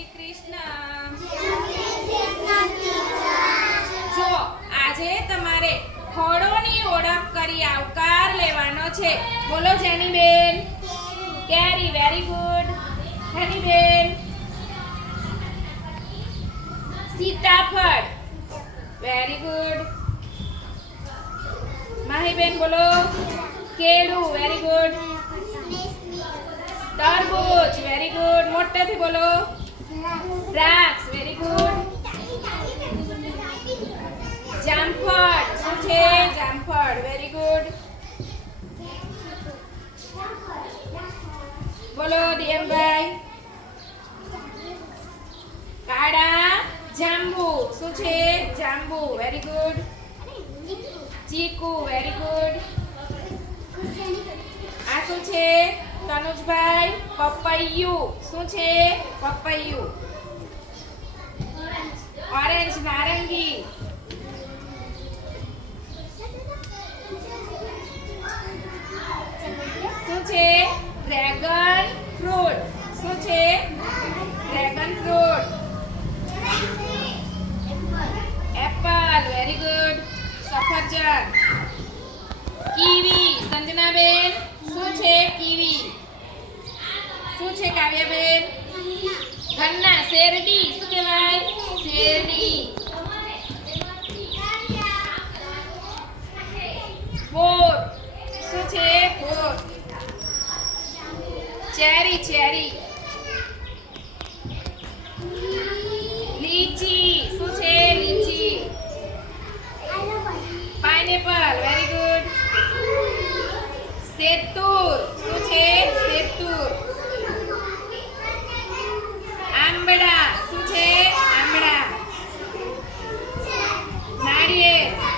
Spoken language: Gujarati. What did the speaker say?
શ્રી કૃષ્ણ. જો આજે તમારે ફળોની ઓળખ કરી આવકાર લેવાનો છે. બોલો જેનીબેન. કેરી, વેરી ગુડ. હનીબેન. સીતાફળ, વેરી ગુડ. માહીબેન બોલો. કેળું, વેરી ગુડ. તરબૂચ, વેરી ગુડ. મોટેથી બોલો. દ્રાક્ષ, વેરી ગુડ. જામફળ, શું છે? જામફળ, વેરી ગુડ. બોલો દિયમભાઈ. કાળા જાંબુ, શું છે? જાંબુ, વેરી ગુડ. ચીકુ, વેરી ગુડ. આ શું છે તનુજભાઈ? પપૈયું, શું છે? પપૈયું. ઓરેન્જ, નારંગી. શું છે? Dragon fruit. શું છે? Dragon fruit. Apple, very good. સફરજન. કીવી, સંજનાબેન. શું છે? કીવી. શું છે કાવ્યાબેન? ગન્ના, શેરડી. શું કહેવાય? શેરડી. બોર, શું છે? બોર. Cherry, cherry. લીચી, શું છે? લીચી. Pineapple, very good. સેતુર, શું છે? સેતુર. આંબળા, શું છે? આંબળા. નાળિયેર.